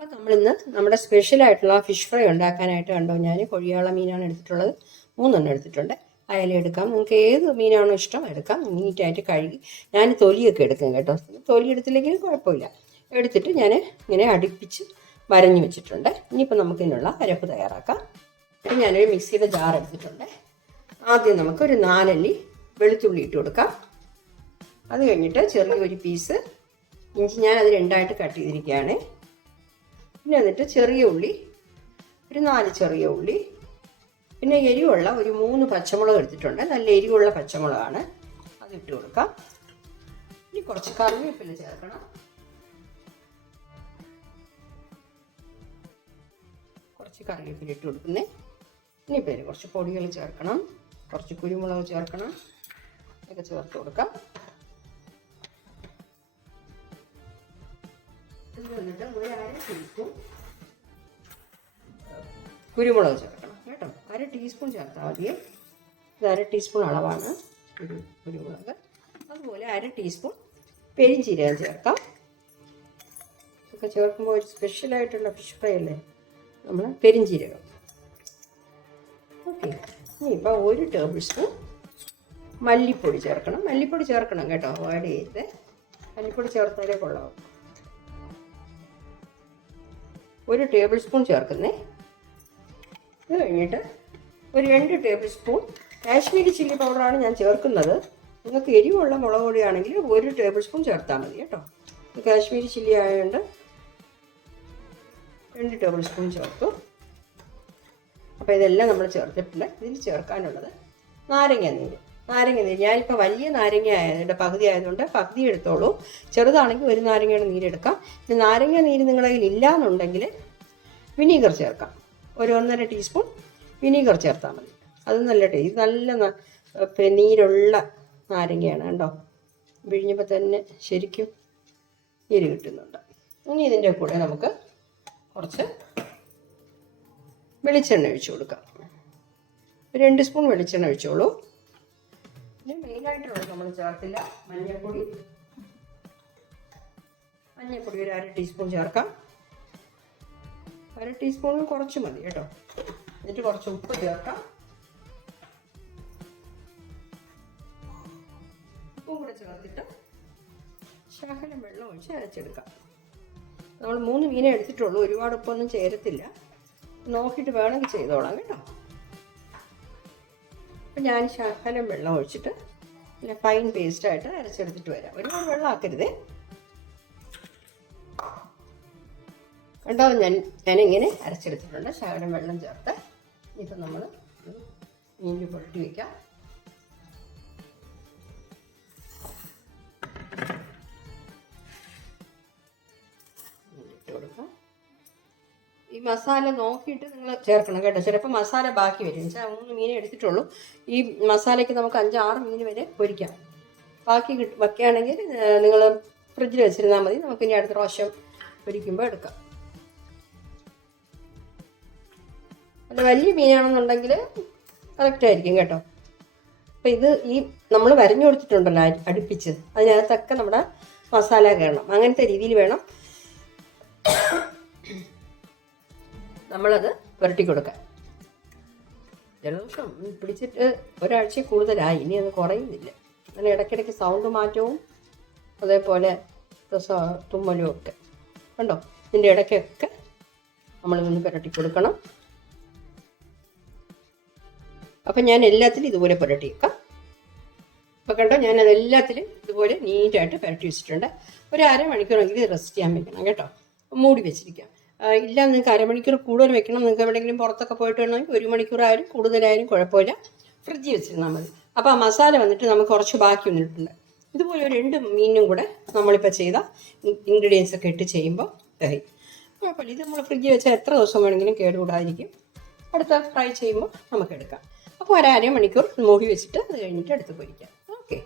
അപ്പോൾ നമ്മളിന്ന് നമ്മുടെ സ്പെഷ്യലായിട്ടുള്ള ഫിഷ് ഫ്രൈ ഉണ്ടാക്കാനായിട്ട് കണ്ടോ, ഞാൻ കൊഴിയാള മീനാണ് എടുത്തിട്ടുള്ളത്. 3 എടുത്തിട്ടുണ്ട്. അയല എടുക്കാം, നിങ്ങൾക്ക് ഏത് മീനാണോ ഇഷ്ടം എടുക്കാം. നീറ്റായിട്ട് കഴുകി ഞാൻ തൊലിയൊക്കെ എടുക്കും കേട്ടോ. തൊലി എടുത്തില്ലെങ്കിലും കുഴപ്പമില്ല. എടുത്തിട്ട് ഞാൻ ഇങ്ങനെ അടുപ്പിച്ച് വരഞ്ഞു വെച്ചിട്ടുണ്ട്. ഇനിയിപ്പോൾ നമുക്കിതിനുള്ള അരപ്പ് തയ്യാറാക്കാം. ഞാനൊരു മിക്സിയുടെ ജാർ എടുത്തിട്ടുണ്ട്. ആദ്യം നമുക്കൊരു 4 അല്ലി വെളുത്തുള്ളി ഇട്ട് കൊടുക്കാം. അത് കഴിഞ്ഞിട്ട് ചെറിയൊരു പീസ് ഇഞ്ചി ഞാൻ അത് 2ആയിട്ട് കട്ട് ചെയ്തിരിക്കുകയാണ്. പിന്നെ എന്നിട്ട് ചെറിയ ഉള്ളി, ഒരു 4 ചെറിയ ഉള്ളി, പിന്നെ എരിവുള്ള ഒരു 3 പച്ചമുളക് എടുത്തിട്ടുണ്ട്. നല്ല എരിവുള്ള പച്ചമുളകാണ്, അതിട്ട് കൊടുക്കാം. ഇനി കുറച്ച് കറിവേപ്പില ചേർക്കണം. കുറച്ച് കറിവേപ്പില ഇട്ട് കൊടുക്കുന്നേ. ഇനി പേര് കുറച്ച് പൊടികൾ ചേർക്കണം, കുറച്ച് കുരുമുളക് ചേർക്കണം, ഒക്കെ ചേർത്ത് കൊടുക്കാം. എന്നിട്ട് ഒരു 1/2 ടീസ്പൂൺ കുരുമുളക് ചേർക്കണം കേട്ടോ. 1/2 ടീസ്പൂൺ ചേർത്താൽ മതിയെ. ഇത് 1/2 ടീസ്പൂൺ അളവാണ് കുരുമുളക്. അതുപോലെ 1/2 ടീസ്പൂൺ പെരിഞ്ചീരകം ചേർക്കാം. ഇതൊക്കെ ചേർക്കുമ്പോൾ ഒരു സ്പെഷ്യലായിട്ടുള്ള ഫിഷ് ഫ്രൈ അല്ലേ, നമ്മൾ പെരിഞ്ചീരകം. ഓക്കെ, ഇനിയിപ്പോൾ 1 ടേബിൾ സ്പൂൺ മല്ലിപ്പൊടി ചേർക്കണം. മല്ലിപ്പൊടി ചേർക്കണം കേട്ടോ, അവോയ്ഡ് ചെയ്ത്. മല്ലിപ്പൊടി ചേർത്താലേ കൊള്ളാവും. 1 ടേബിൾ സ്പൂൺ ചേർക്കുന്നേ. ഇത് കഴിഞ്ഞിട്ട് ഒരു 2 ടേബിൾ സ്പൂൺ കാശ്മീരി ചില്ലി പൗഡറാണ് ഞാൻ ചേർക്കുന്നത്. നിങ്ങൾക്ക് എരിവുള്ള മുളക് പൊടിയാണെങ്കിൽ 1 ടേബിൾ സ്പൂൺ ചേർത്താൽ മതി കേട്ടോ. ഇത് കാശ്മീരി ചില്ലി ആയതുകൊണ്ട് 2 ടേബിൾ സ്പൂൺ ചേർത്തു. അപ്പോൾ ഇതെല്ലാം നമ്മൾ ചേർത്തിട്ടില്ല. ഇതിൽ ചേർക്കാനുള്ളത് നാരങ്ങ നീര്. ഞാനിപ്പോൾ വലിയ നാരങ്ങ ആയതുകൊണ്ട് പകുതി ആയതുകൊണ്ട് പകുതി എടുത്തോളൂ. ചെറുതാണെങ്കിൽ 1 നാരങ്ങയുടെ നീരെടുക്കാം. പിന്നെ നാരങ്ങ നീര് നിങ്ങളുടെ കയ്യിൽ ഇല്ല എന്നുണ്ടെങ്കിൽ വിനീഗർ ചേർക്കാം. ഒരു 1.5 ടീസ്പൂൺ വിനീഗർ ചേർത്താൽ മതി. അത് നല്ല ടേസ്റ്റ്, നല്ല നീരുള്ള നാരങ്ങയാണ് കേട്ടോ. പിഴിഞ്ഞപ്പോൾ തന്നെ ശരിക്കും നീര് കിട്ടുന്നുണ്ട്. ഇനി ഇതിൻ്റെ കൂടെ നമുക്ക് കുറച്ച് വെളിച്ചെണ്ണ ഒഴിച്ചു കൊടുക്കാം. 2 സ്പൂൺ വെളിച്ചെണ്ണ ഒഴിച്ചോളൂ. പിന്നെ മെയിനായിട്ടുള്ളത് നമ്മൾ ചേർത്തില്ല, മഞ്ഞൾപ്പൊടി ഒരു 1/2 ടീസ്പൂൺ ചേർക്കാം. 1/2 ടീസ്പൂണിൽ കുറച്ച് മതി കേട്ടോ. എന്നിട്ട് കുറച്ച് ഉപ്പ് ചേർക്കാം. ഉപ്പും കൂടെ ചേർത്തിട്ട് ശകലം വെള്ളം ഒഴിച്ച് അരച്ചെടുക്കാം. നമ്മൾ 3 മീനെ എടുത്തിട്ടുള്ളൂ, ഒരുപാട് ഉപ്പൊന്നും ചേരത്തില്ല. നോക്കിയിട്ട് വേണമെങ്കിൽ ചെയ്തോളാം കേട്ടോ. അപ്പം ഞാൻ ശകലം വെള്ളം ഒഴിച്ചിട്ട് പിന്നെ ഫൈൻ പേസ്റ്റായിട്ട് അരച്ചെടുത്തിട്ട് വരാം. ഒരുപാട് വെള്ളം ആക്കരുതേ കണ്ടോ. ഞാനിങ്ങനെ അരച്ചെടുത്തിട്ടുണ്ട്, ശകലം വെള്ളം ചേർത്ത്. ഇപ്പം നമ്മൾ മീനിൽ പുരട്ടി വയ്ക്കാം. ഇട്ട് കൊടുക്കാം. ഈ മസാല നോക്കിയിട്ട് നിങ്ങൾ ചേർക്കണം കേട്ടോ. ചിലപ്പോൾ മസാല ബാക്കി വരും. 3 മീനെ എടുത്തിട്ടുള്ളൂ. ഈ മസാലയ്ക്ക് നമുക്ക് 5-6 മീൻ വരെ പൊരിക്കാം. ബാക്കി വയ്ക്കുകയാണെങ്കിൽ നിങ്ങൾ ഫ്രിഡ്ജിൽ വെച്ചിരുന്നാൽ മതി. നമുക്കിനി അടുത്ത പ്രാവശ്യം പൊരിക്കുമ്പോൾ എടുക്കാം. അല്ല, വലിയ മീനാണെന്നുണ്ടെങ്കിൽ കറക്റ്റായിരിക്കും കേട്ടോ. അപ്പോൾ ഇത് ഈ നമ്മൾ വരഞ്ഞു കൊടുത്തിട്ടുണ്ടല്ലോ അടുപ്പിച്ച്, അതിനകത്തൊക്കെ നമ്മുടെ മസാല കയറണം. അങ്ങനത്തെ രീതിയിൽ വേണം നമ്മളത് പുരട്ടി കൊടുക്കാൻ. ജലദോഷം പിടിച്ചിട്ട് ഒരാഴ്ച കൂടുതലായി, ഇനി അത് കുറയുന്നില്ല. അങ്ങനെ ഇടയ്ക്കിടയ്ക്ക് സൗണ്ട് മാറ്റവും അതേപോലെ തുമ്മലും ഒക്കെ കണ്ടോ. ഇതിൻ്റെ ഇടയ്ക്കൊക്കെ നമ്മളിതൊന്ന് പുരട്ടി കൊടുക്കണം. അപ്പം ഞാൻ എല്ലാത്തിലും ഇതുപോലെ പുരട്ടി വെക്കാം. അപ്പോൾ കണ്ടോ, ഞാനതെല്ലാത്തിലും ഇതുപോലെ നീറ്റായിട്ട് പുരട്ടി വെച്ചിട്ടുണ്ട്. ഒരു 1/2 മണിക്കൂറെങ്കിലും റെസ്റ്റ് ചെയ്യാൻ വെക്കണം കേട്ടോ. മൂടി വെച്ചിരിക്കാം. ഇല്ല, നിങ്ങൾക്ക് 1/2 മണിക്കൂർ കൂടുതൽ വെക്കണം. നിങ്ങൾക്ക് എവിടെയെങ്കിലും പുറത്തൊക്കെ പോയിട്ട് വേണമെങ്കിൽ 1 മണിക്കൂറായാലും കൂടുതലായാലും കുഴപ്പമില്ല. ഫ്രിഡ്ജിൽ വെച്ചിരുന്നാൽ മതി. അപ്പോൾ ആ മസാല വന്നിട്ട് നമുക്ക് കുറച്ച് ബാക്കി വന്നിട്ടുണ്ട്. ഇതുപോലെ ഒരു 2 മീനും കൂടെ നമ്മളിപ്പോൾ ചെയ്ത ഇൻഗ്രീഡിയൻസ് ഒക്കെ ഇട്ട് ചെയ്യുമ്പോൾ കുഴപ്പമില്ല. ഇത് നമ്മൾ ഫ്രിഡ്ജിൽ വെച്ചാൽ എത്ര ദിവസം വേണമെങ്കിലും കേടുകൂടാതിരിക്കും. അടുത്ത ഫ്രൈ ചെയ്യുമ്പോൾ നമുക്ക് എടുക്കാം. അപ്പോൾ 1/2 മണിക്കൂർ മൂടി വെച്ചിട്ട് അത് കഴിഞ്ഞിട്ട് എടുത്ത് പൊരിക്കാം. ഓക്കെ,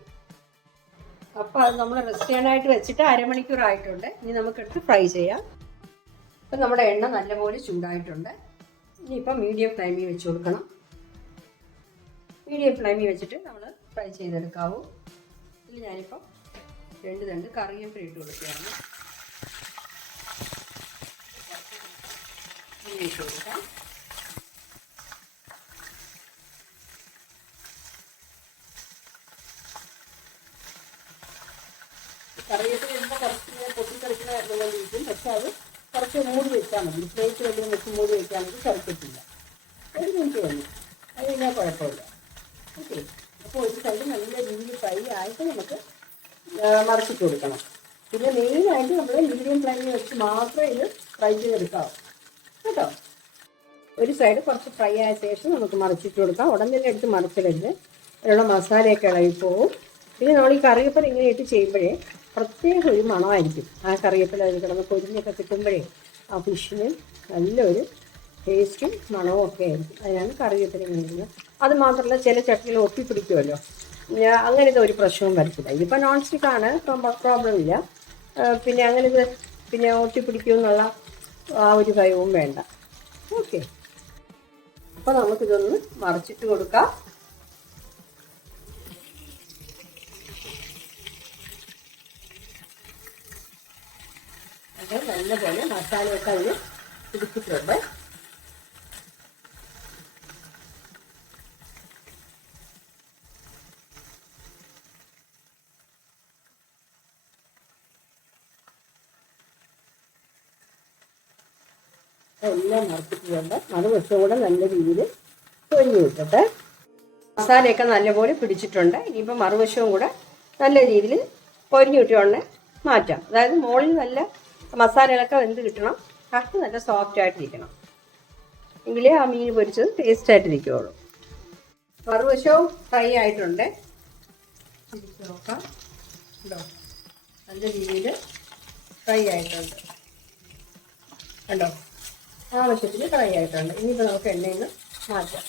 അപ്പോൾ അത് നമ്മൾ റെസ്റ്റ് ചെയ്യാനായിട്ട് വെച്ചിട്ട് 1/2 മണിക്കൂർ ആയിട്ടുണ്ട്. ഇനി നമുക്കെടുത്ത് ഫ്രൈ ചെയ്യാം. അപ്പം നമ്മുടെ എണ്ണ നല്ലപോലെ ചൂടായിട്ടുണ്ട്. ഇനിയിപ്പോൾ മീഡിയം ഫ്ലെയിമിൽ വെച്ച് കൊടുക്കണം. മീഡിയം ഫ്ലെയിമിൽ വെച്ചിട്ട് നമ്മൾ ഫ്രൈ ചെയ്തെടുക്കാവൂ. ഇതിൽ ഞാനിപ്പോൾ 2 തണ്ട് കറിവേപ്പില ഇട്ട് കൊടുക്കുകയാണ്. ഇട്ട് കൊടുക്കാം. കറിവേപ്പില ഇടുമ്പോൾ കുറച്ച് പൊട്ടിക്കളിക്കുന്ന പക്ഷെ അത് കുറച്ച് മൂടി വെച്ചാൽ മതി. പ്ലേറ്റ് വലിയ വെച്ച് മൂടി വെക്കുകയാണെങ്കിൽ കരിക്കത്തില്ല. 1 മിനിറ്റ് വന്നു, അത് കഴിഞ്ഞാൽ കുഴപ്പമില്ല. ഓക്കെ. അപ്പോൾ ഒരു സൈഡ് നല്ല രീതിയിൽ ഫ്രൈ ആയിട്ട് നമുക്ക് മറിച്ചിട്ട് കൊടുക്കണം. പിന്നെ മെയിനായിട്ട് നമ്മൾ മീഡിയം ഫ്ലെയിമിൽ വെച്ച് മാത്രമേ ഇത് ഫ്രൈ ചെയ്തെടുക്കാവൂ കേട്ടോ. ഒരു സൈഡ് കുറച്ച് ഫ്രൈ ആയ ശേഷം നമുക്ക് മറിച്ചിട്ട് കൊടുക്കാം. ഉടനെ എടുത്ത് മറിച്ചിടരുത്, അതിനുള്ള മസാലയൊക്കെ ഇളകിപ്പോവും. പിന്നെ നമ്മൾ ഈ കറിവേപ്പില ഇങ്ങനെ ഇട്ട് ചെയ്യുമ്പോഴേ പ്രത്യേക ഒരു മണമായിരിക്കും. ആ കറിവേപ്പില അതിൽ കിടന്ന് പൊരിഞ്ഞൊക്കെ കിട്ടുമ്പോഴേ ആ ഫിഷിന് നല്ലൊരു ടേസ്റ്റും മണവും ഒക്കെ ആയിരിക്കും. അതിനാണ് കറിവേപ്പില ഇങ്ങനെ ഇടുന്നത്. അത് മാത്രമല്ല ചില ചട്ടികൾ ഒട്ടിപ്പിടിക്കുമല്ലോ, അങ്ങനത്തെ ഒരു പ്രശ്നവും വരത്തില്ല. ഇതിപ്പോൾ നോൺ സ്റ്റിക്കാണ്, പ്രോബ്ലം ഇല്ല. പിന്നെ അങ്ങനത്തെ പിന്നെ ഒട്ടിപ്പിടിക്കുമെന്നുള്ള ആ ഒരു ഭയവും വേണ്ട. ഓക്കെ. അപ്പോൾ നമുക്കിതൊന്ന് മറിച്ചിട്ട് കൊടുക്കാം. അത് നല്ലപോലെ മസാലയൊക്കെ അതിന് പിടിച്ചിട്ടുണ്ട്. എല്ലാം മറിച്ചിട്ടുണ്ട്. മറുവശം കൂടെ നല്ല രീതിയിൽ പൊരിഞ്ഞു വിട്ടിട്ട് മസാലയൊക്കെ നല്ലപോലെ പിടിച്ചിട്ടുണ്ട്. ഇനിയിപ്പോൾ മറുവശവും കൂടെ നല്ല രീതിയിൽ പൊരിഞ്ഞു കിട്ടിയോണ്ട് മാറ്റാം. അതായത് മുകളിൽ നല്ല മസാലകളൊക്കെ വെന്ത് കിട്ടണം, കഷ്ണം നല്ല സോഫ്റ്റ് ആയിട്ടിരിക്കണം, എങ്കിലേ ആ മീൻ പൊരിച്ചത് ടേസ്റ്റ് ആയിട്ടിരിക്കുകയുള്ളൂ. മറുവശവും ഫ്രൈ ആയിട്ടുണ്ട്. നോക്കാം, കണ്ടോ നല്ല രീതിയിൽ ഫ്രൈ ആയിട്ടുണ്ട്. കണ്ടോ ആവശ്യത്തിൽ ഫ്രൈ ആയിട്ടുണ്ട്. ഇനിയിപ്പോൾ നമുക്ക് എണ്ണയിൽ നിന്ന് മാറ്റാം.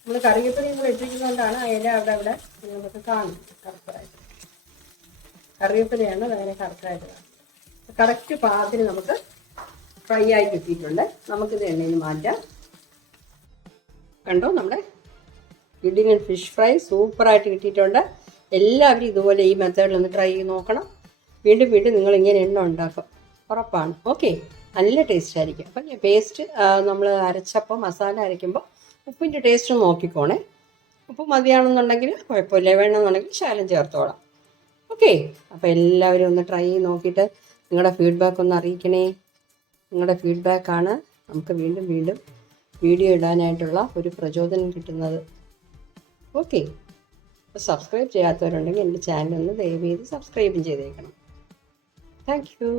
നമ്മൾ കറിവേപ്പില നമ്മൾ ഇട്ടിരിക്കുന്നതുകൊണ്ടാണ് ആ ഇല അവിടെ നമുക്ക് കാണും കറുപ്പായിട്ട്. കറിവേപ്പിലയാണ് അങ്ങനെ കറുപ്പായിട്ട് കാണും. കറക്റ്റ് പാകത്തിന് നമുക്ക് ഫ്രൈ ആയി കിട്ടിയിട്ടുണ്ട്. നമുക്കിത് എണ്ണയിൽ മാറ്റാം. കണ്ടോ നമ്മുടെ കിഡിങ് ഫിഷ് ഫ്രൈ സൂപ്പറായിട്ട് കിട്ടിയിട്ടുണ്ട്. എല്ലാവരും ഇതുപോലെ ഈ മെത്തേഡിൽ ഒന്ന് ട്രൈ ചെയ്ത് നോക്കണം. വീണ്ടും വീണ്ടും നിങ്ങളിങ്ങനെ എണ്ണ ഉണ്ടാക്കും, ഉറപ്പാണ്. ഓക്കെ, നല്ല ടേസ്റ്റ് ആയിരിക്കും. അപ്പം പേസ്റ്റ് നമ്മൾ അരച്ചപ്പോൾ മസാല അരയ്ക്കുമ്പോൾ ഉപ്പിൻ്റെ ടേസ്റ്റ് നോക്കിക്കോണേ. ഉപ്പ് മതിയാണെന്നുണ്ടെങ്കിൽ കുഴപ്പമില്ല, വേണമെന്നുണ്ടെങ്കിൽ ശകലം ചേർത്തോളാം. ഓക്കെ. അപ്പോൾ എല്ലാവരും ഒന്ന് ട്രൈ ചെയ്ത് നോക്കിയിട്ട് നിങ്ങളുടെ ഫീഡ്ബാക്ക് ഒന്ന് അറിയിക്കണേ. നിങ്ങളുടെ ഫീഡ്ബാക്കാണ് നമുക്ക് വീണ്ടും വീണ്ടും വീഡിയോ ഇടാനായിട്ടുള്ള ഒരു പ്രചോദനം കിട്ടുന്നത്. ഓക്കെ. അപ്പോൾ സബ്സ്ക്രൈബ് ചെയ്യാത്തവരുണ്ടെങ്കിൽ എൻ്റെ ചാനൽ ഒന്ന് ദയവ് ചെയ്ത് സബ്സ്ക്രൈബും ചെയ്തേക്കണം. Thank you.